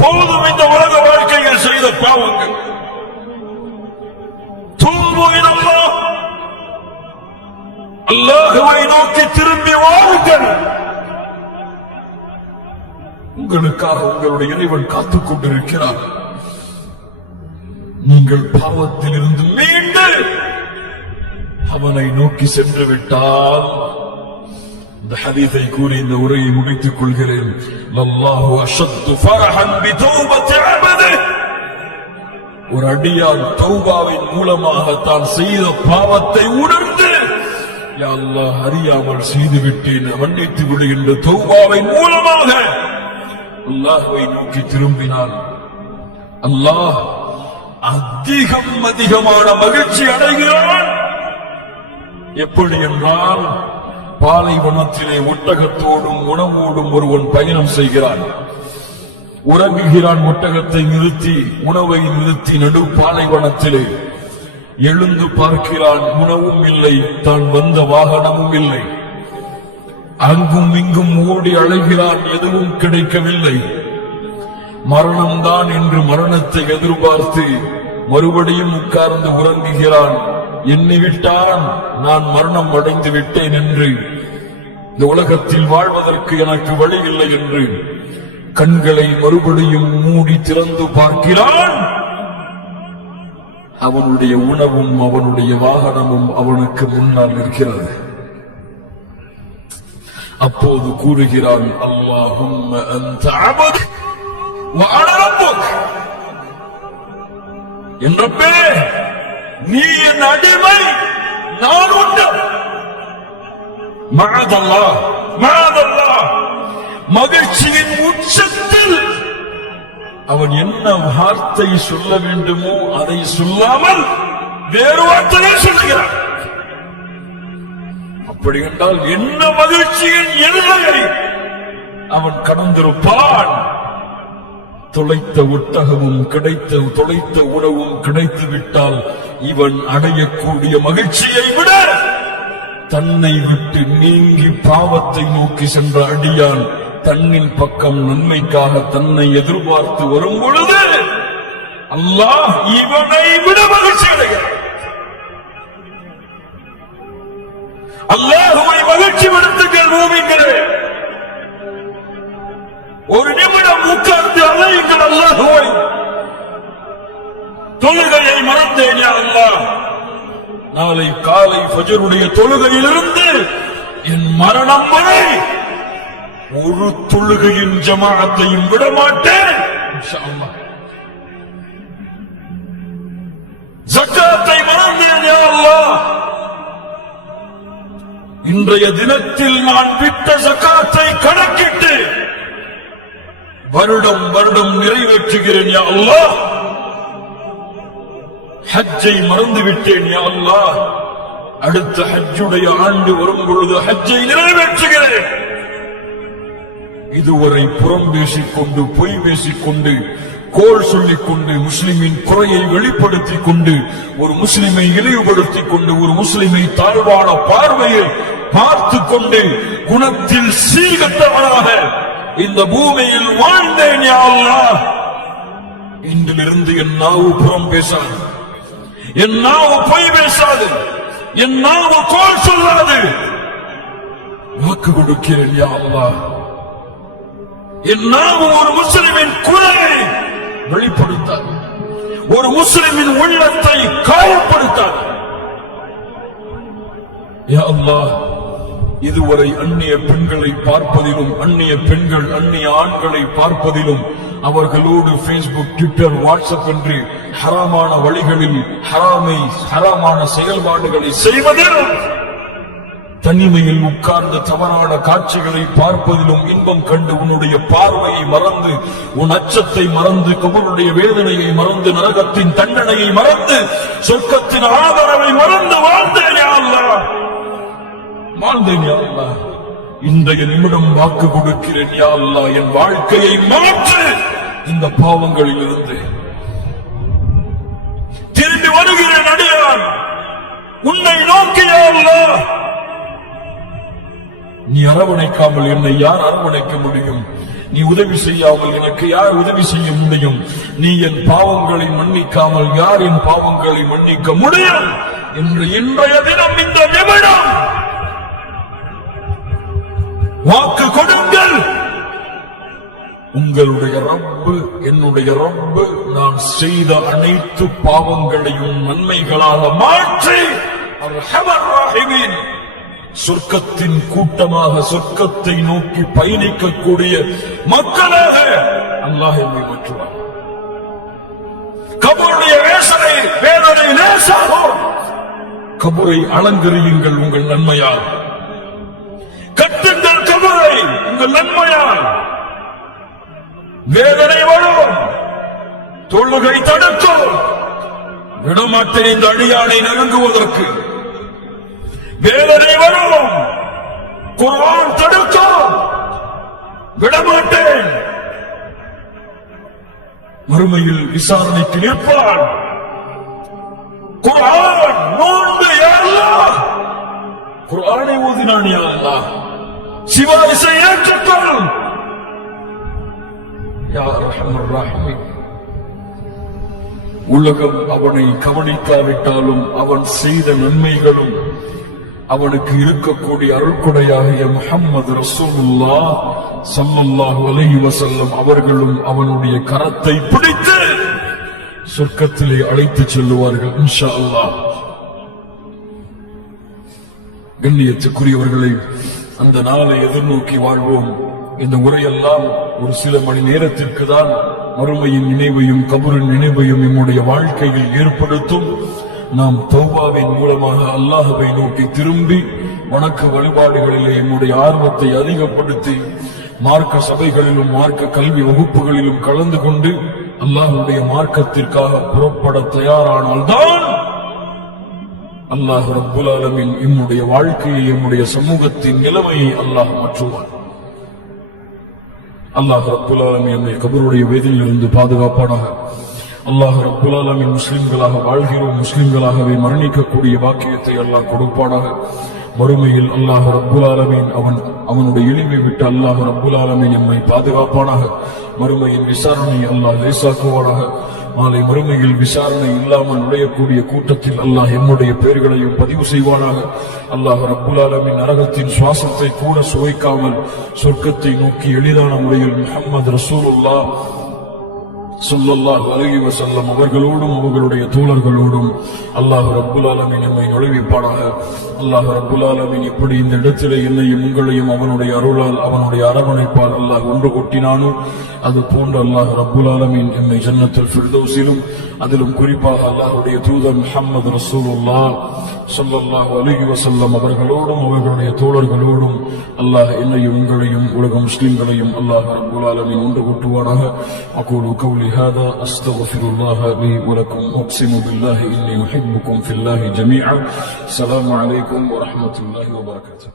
போதும் இந்த உலக வாழ்க்கையில் செய்த பாவங்கள். தூபு இலல்லாஹ், அல்லாஹ்வை நோக்கி திரும்பி வாருங்கள். உங்களுக்காக உங்களுடைய இறைவன் காத்துக் கொண்டிருக்கிறார். நீங்கள் பாவத்தில் இருந்து மீண்டு அவனை நோக்கி சென்று விட்டால், இந்த ஹதீஸை கூறி இந்த உரையை முடித்துக் கொள்கிறேன். லல்லாஹு அஷத்து ஃபரஹன் பிதௌபத்தி அபதி. ஒரு அடியான் தௌபாவின் மூலமாக தான் செய்த பாவத்தை உணர்ந்து, யா அல்லாஹ் அறியாமல் செய்து விட்டேன் மன்னித்து விடுகின்ற தௌபாவின் மூலமாக அல்லாஹ்வை நோக்கி திரும்பினான். அல்லாஹ் அதிகமான மகிழ்ச்சி அடைகிறான். எப்படி என்றால், பாலைவனத்திலே ஒட்டகத்தோடும் உணவோடும் ஒருவன் பயணம் செய்கிறான். உறங்குகிறான். ஒட்டகத்தை நிறுத்தி, உணவை நிறுத்தி நடு பாலைவனத்திலே எழுந்து பார்க்கிறான். உணவும் இல்லை, தான் வந்த வாகனமும் இல்லை. அங்கும் இங்கும் ஓடி அழைகிறான், எதுவும் கிடைக்கவில்லை. மரணம்தான் என்று மரணத்தை எதிர்பார்த்து மறுபடியும் உட்கார்ந்து உறங்குகிறான். எண்ணிவிட்டான், நான் மரணம் அடைந்து விட்டேன் என்று, இந்த உலகத்தில் வாழ்வதற்கு எனக்கு வழி இல்லை என்று கண்களை மறுபடியும் மூடி திறந்து பார்க்கிறான். அவனுடைய உணவும் அவனுடைய வாகனமும் அவனுக்கு முன்னால் இருக்கிறது. அப்போது கூறுகிறான், அல்லாஹும்ம அன்த அபத் வ அனா ரப்புக். என் ரப்பே, நீ என் அடிமை, நான் உண்டு. மஅதல்லாஹ் மஅதல்லாஹ். மகிழ்ச்சியின் உச்சத்தில் அவன் என்ன வார்த்தை சொல்ல வேண்டுமோ அதை சொல்லாமல் வேறு வார்த்தையை சொல்லுகிறான். அப்படி என்றால் என்ன மகிழ்ச்சியின் எல்லையை அவன் கடந்திருப்பான். தொலைத்த ஒட்டகமும் தொலைத்த உணவும் கிடைத்து விட்டால் இவன் அடையக்கூடிய மகிழ்ச்சியை விட தன்னை விட்டு நீங்கி பாவத்தை நோக்கி சென்ற அடியான் தன்னின் பக்கம் நன்மைக்காக தன்னை எதிர்பார்த்து வரும் பொழுது அல்லாஹ் இவனை விட மகிழ்ச்சி அடைகிறான். அல்லாஹ்வை மகிழ்ச்சி படுத்துங்கள் மூமின்களே. ஒரு நிமிடம் உட்கார்ந்து அலையுங்கள் அல்லாஹ்வை. தொழுகையை மறந்தேன் யா அல்லாஹ், நாளை காலை ஃபஜ்ருடைய தொழுகையிலிருந்து என் மரணம் வரை ஒரு தொழுகையின் ஜமாஅத்தையும் விடமாட்டேன் இன்ஷா அல்லாஹ். ஜகாத்தை மறந்தேன் யா அல்லாஹ், இன்றைய தினத்தில் நான் விட்ட ஜகாத்தை கணக்கிட்டு வருடம் வருடம் நிறைவேற்றுகிறேன் யா அல்லாஹ். ஹஜ்ஜை மறந்துவிட்டேன் யா அல்லாஹ், அடுத்த ஹஜ்ஜுடைய ஆண்டு வரும் பொழுது ஹஜ்ஜை நிறைவேற்றுகிறேன். இதுவரை புறம் பேசிக்கொண்டு பொய் பேசிக்கொண்டு கோள் சொல்லிக் கொண்டு முஸ்லிமின் குறையை வெளிப்படுத்திக் கொண்டு ஒரு முஸ்லிமை இழிவுபடுத்திக் கொண்டு ஒரு முஸ்லிமை தாழ்வான பார்வையை பார்த்து கொண்டு குணத்தில் சீர்கட்டவனாக இந்த பூமியில் வாழ்ந்தேன் யா அல்லாஹ். இன்றிலிருந்து என் நாவு புறம் பேசாது, என் நாவு பொய் பேசாது, என் நாவு கோள் சொல்லாது. வாக்கு கொடுக்கிறேன் யா அல்லாஹ். என் நாவு ஒரு முஸ்லிமின் குறையை வெளிப்படுத்தாது, ஒரு முஸ்லிமின் உள்ளத்தை காயப்படுத்தாது. யா அல்லாஹ், இதுவரை அந்நிய பெண்களை பார்ப்பதிலும் அந்நிய பெண்கள் அந்நிய ஆண்களை பார்ப்பதிலும் அவர்களோடு பேஸ்புக், ட்விட்டர், வாட்ஸ்அப் என்று ஹராமான வழிகளில் ஹராமான செயல்பாடுகளை செய்வதிலும் தனிமையில் உட்கார்ந்த தவறான காட்சிகளை பார்ப்பதிலும் இன்பம் கண்டு உன்னுடைய பார்வையை மறந்து, உன் அச்சத்தை மறந்து, கபருடைய வேதனையை மறந்து, நரகத்தின் தண்டனையை மறந்து, சொர்க்கத்தின் ஆதரவை மறந்து வாழ்ந்தேன் யா அல்லாஹ். வாழ்ந்தேன் யா அல்லாஹ். இன்றைய நிமிடம் வாக்கு கொடுக்கிறேன் யா அல்லாஹ், என் வாழ்க்கையை மாற்று. இந்த பாவங்களில் இருந்து திரும்பி வருகிறேன் அடியான், உன்னை நோக்கி யா அல்லாஹ். நீ அரவணைக்காமல் என்னை யார் அரவணைக்க முடியும்? நீ உதவி செய்யாமல் எனக்கு யார் உதவி செய்ய முடியும்? நீ என் பாவங்களை மன்னிக்காமல் யார் என் பாவங்களை மன்னிக்க முடியும் என்று இன்றைய தினம் இந்த நிமிடம் வாக்கு கொடுங்கள். உங்களுடைய ரப்பு என்னுடைய ரப்பு நான் செய்த அனைத்து பாவங்களையும் நன்மைகளாக மாற்றி அர்ஹமர் ராஹிமீன் சொர்க்கத்தின் கூட்டமாக சொர்க்கத்தை நோக்கி பயணிக்கக்கூடிய மக்களாக அல்லாஹ் என்னை மாற்றுவார். கபருடைய வேதனை லேசாகும். கபரை அலங்கரியுங்கள் உங்கள் நன்மையால், கட்டுங்கள் கபரை உங்கள் நன்மையால். வேதனை வரும், தொழுகை தடுக்கும், விடமாட்டேன் இந்த அடியானை நெருங்குவதற்கு. வேதனை வரும், குர்ஆன் தடுக்கும், விடமாட்டேன். மறுமையில் விசாரணைக்கு நிற்பான். குர்ஆன் நோன்பு யா அல்லாஹ், குர்ஆனை ஓதினான் யா அல்லாஹ், சிவாரிசை ஏற்றுக்கொள் யா அர்ஹமர் ராஹிமீன். உலகம் அவனை கவனிக்காவிட்டாலும் அவன் செய்த நன்மைகளும் அவனுக்கு இருக்கக்கூடிய அருள்கொடையாகிய முஹம்மது ரசூலுல்லாஹ் ஸல்லல்லாஹு அலைஹி வஸல்லம் அவர்களும் அவனுடைய கரத்தை பிடித்து சொர்க்கத்திலே அழைத்துச் செல்லுவார்கள் இன்ஷா அல்லாஹ். கண்ணியத்துக்குரியவர்களை, அந்த நாளை எதிர்நோக்கி வாழ்வோம். இந்த உரையெல்லாம் ஒரு சில மணி நேரத்திற்கு தான் மறுமையின் நினைவையும் கபரின் நினைவையும் நம்முடைய வாழ்க்கையில் ஏற்படுத்தும். நாம் தௌபாவின் மூலமாக அல்லாஹ்வை நோக்கி திரும்பி வணக்க வழிபாடுகளிலே நம்முடைய ஆர்வத்தை அதிகப்படுத்தி மார்க்க சபைகளிலும் மார்க்க கல்வி வகுப்புகளிலும் கலந்து கொண்டு அல்லாஹ்வுடைய மார்க்கத்திற்காக புறப்பட தயாரானால்தான் அல்லாஹ் ரப்புல் ஆலமீன் நம்முடைய வாழ்க்கையை நம்முடைய சமூகத்தின் நிலைமையை அல்லாஹ் மாற்றுவார். அல்லாஹ் ரப்புல் ஆலமீன் நம்மை கபருடைய வேதனையிலிருந்து பாதுகாப்பானாக. அல்லாஹ் ரப்புல் ஆலமீன் முஸ்லிம்களாக வாழ்கிறோம், முஸ்லிம்களாகவே மரணிக்கக்கூடிய வாக்கியத்தை அல்லாஹ் கொடுப்பானாக. மறுமையில் அல்லாஹ் ரப்புல் ஆலமீன் அவனுடைய எளிமை விட்டு அல்லாஹ் ரப்புல் ஆலமீன் நம்மை பாதுகாப்பானாக. மறுமையின் விசாரணை அல்லாஹ் லேசாக்குவானாக. நாளை மறுமையில் விசாரணை இல்லாமல் நுழையக்கூடிய கூட்டத்தில் அல்லாஹ் எம்முடைய பெயர்களையும் பதிவு செய்வானாக. அல்லாஹ் ரப்புல் ஆலமீன் நரகத்தின் சுவாசத்தை கூட சுவைக்காமல் சொர்க்கத்தை நோக்கி எளிதான முறையில் முஹம்மது ரசூலுல்லாஹ் ஸல்லல்லாஹு அலைஹி வஸல்லம் அவர்களோடும் அவர்களுடைய தோழர்களோடும் அல்லாஹ் ரப்புல் ஆலமீன் நம்மை நுழைவிப்பானாக. அல்லாஹ் ரப்புல் ஆலமீன் இப்படி இந்த இடத்திலே என்னையும் உங்களையும் அவனுடைய அருளால் அவனுடைய அரவணைப்பால் அல்லாஹ் ஒன்று கொட்டினானோ அது போன்று அல்லாஹ் ரப்புல் ஆலமீன் எம்மை ஜன்னத்துல் ஃபிர்தௌஸிலும் அதிலும் குறிப்பாக அல்லாஹ்வுடைய தூதர் முஹம்மது ரசூலுல்லாஹ் ஸல்லல்லாஹு அலைஹி வஸல்லம் அவர்களோடும் அவர்களுடைய தோழர்களோடும் அல்லாஹ் என்னையும் உங்களையும் உலக முஸ்லிம்களையும் அல்லாஹ் ரப்புல் ஆலமீன் ஒன்று கூட்டுவானாக. அகூலு கௌலி ஹாதா அஸ்தக்ஃபிருல்லாஹ லி வ லக்கும் அக்ஸிமு பில்லாஹி இன்னி உஹிப்புக்கும் ஃபில்லாஹி ஜமீஅன். அஸ்ஸலாமு அலைக்கும் வ ரஹ்மத்துல்லாஹி வ பரகாத்துஹு.